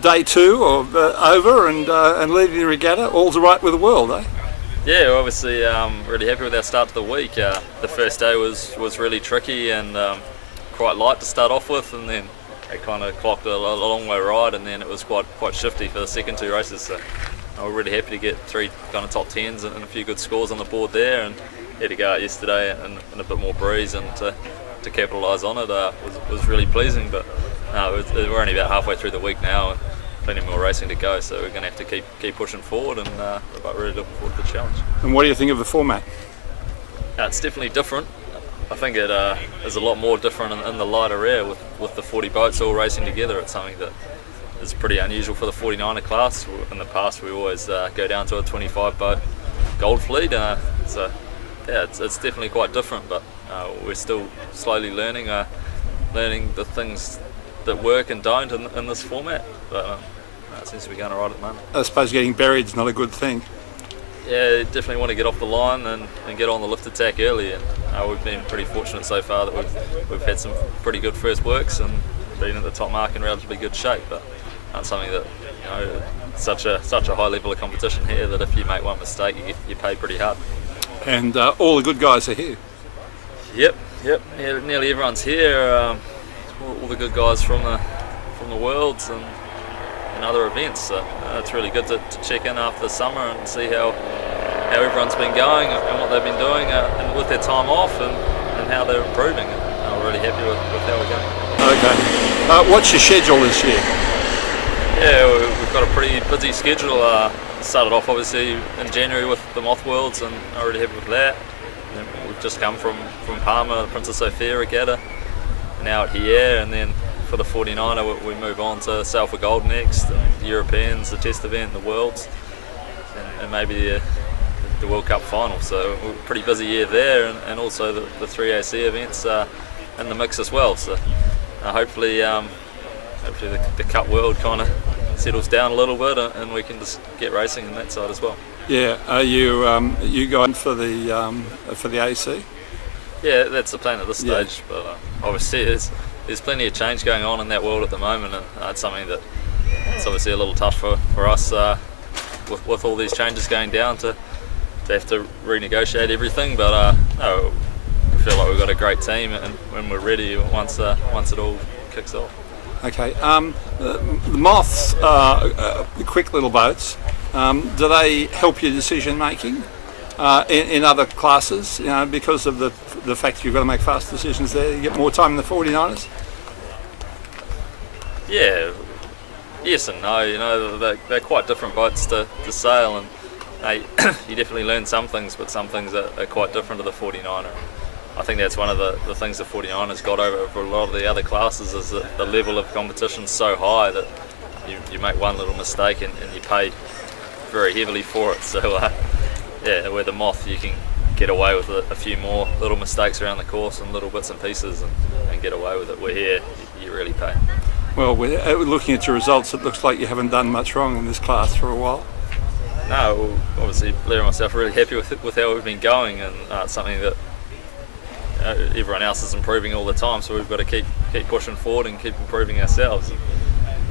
day two or over and leading the regatta, all's right with the world, eh? Yeah, we're obviously really happy with our start to the week. The first day was really tricky and quite light to start off with, and then it kind of clocked a long way right, and then it was quite shifty for the second two races. So we're really happy to get three kind of top tens and a few good scores on the board there, and had to go out yesterday and a bit more breeze, and to capitalise on it was really pleasing. But we're only about halfway through the week now, and plenty more racing to go, so we're going to have to keep pushing forward, and we're really looking forward to the challenge. And what do you think of the format? It's definitely different. I think it is a lot more different in the lighter air with the 40 boats all racing together. It's something that is pretty unusual for the 49er class. In the past we always go down to a 25 boat gold fleet, so yeah, it's definitely quite different, but we're still slowly learning the things that work and don't in this format, but it seems to be going all right at the moment. I suppose getting buried is not a good thing. Yeah, definitely want to get off the line and get on the lift attack early, and we've been pretty fortunate so far that we've had some pretty good first works and been at the top mark in relatively good shape, but that's something that, such a high level of competition here that if you make one mistake you pay pretty hard. And all the good guys are here. Yep. Yeah, nearly everyone's here. All the good guys from the Worlds and other events. So it's really good to check in after the summer and see how everyone's been going and what they've been doing and with their time off and how they're improving. And we're really happy with how we're going. Okay. What's your schedule this year? Yeah, we've got a pretty busy schedule. Started off obviously in January with the Moth Worlds, and I'm really happy with that. And we've just come from Palma, the Princess Sophia Regatta, now at here, and then for the 49er we move on to Sail for Gold next, the Europeans, the Test event, the Worlds, and maybe the World Cup final. So we're a pretty busy year there, and also the 3AC events in the mix as well. So hopefully the Cup World kind of settles down a little bit, and we can just get racing on that side as well. Yeah, are you going for the AC? Yeah, that's the plan at this stage. Yeah. But obviously there's plenty of change going on in that world at the moment, and it's something that it's obviously a little tough for us with all these changes going down to have to renegotiate everything. But no, we feel like we've got a great team, and when we're ready, once it all kicks off. Okay. The Moths, the quick little boats, do they help your decision making in other classes? Because of the fact you've got to make fast decisions there, you get more time in the 49ers. Yeah, yes and no. They're quite different boats to sail, and you definitely learn some things, but some things are quite different to the 49er. I think that's one of the things the 49ers got over a lot of the other classes, is that the level of competition so high that you make one little mistake and you pay very heavily for it. So yeah, where the Moth you can get away with a few more little mistakes around the course and little bits and pieces and get away with it. Where here you really pay. Well, looking at your results, it looks like you haven't done much wrong in this class for a while. No, obviously Blair and myself are really happy with how we've been going, and it's something that everyone else is improving all the time, so we've got to keep pushing forward and keep improving ourselves.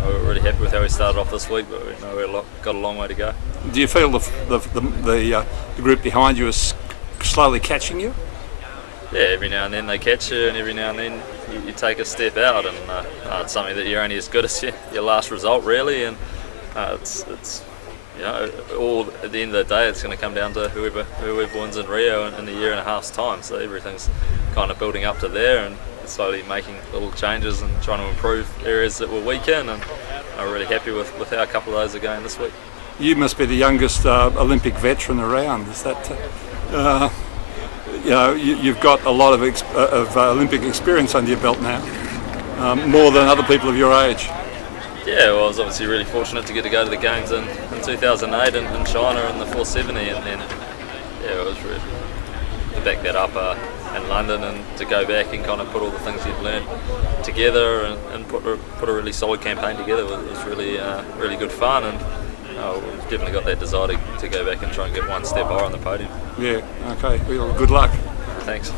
We're really happy with how we started off this week, but we've got a long way to go. Do you feel the group behind you is slowly catching you? Yeah, every now and then they catch you, and every now and then you take a step out, and it's something that you're only as good as your last result, really, and it's all at the end of the day it's going to come down to whoever wins in Rio in a year and a half's time. So everything's kind of building up to there, and slowly making little changes and trying to improve areas that we're weak in, and I'm really happy with how a couple of those are going this week. You must be the youngest Olympic veteran around. Is that you've got a lot of Olympic experience under your belt now, more than other people of your age? Yeah, well, I was obviously really fortunate to go to the games in 2008 in China in the 470, and then it was really to back that up in London, and to go back and kind of put all the things you've learned together and put a really solid campaign together was really really good fun, and we've definitely got that desire to go back and try and get one step higher on the podium. Yeah, okay, well, good luck. Thanks.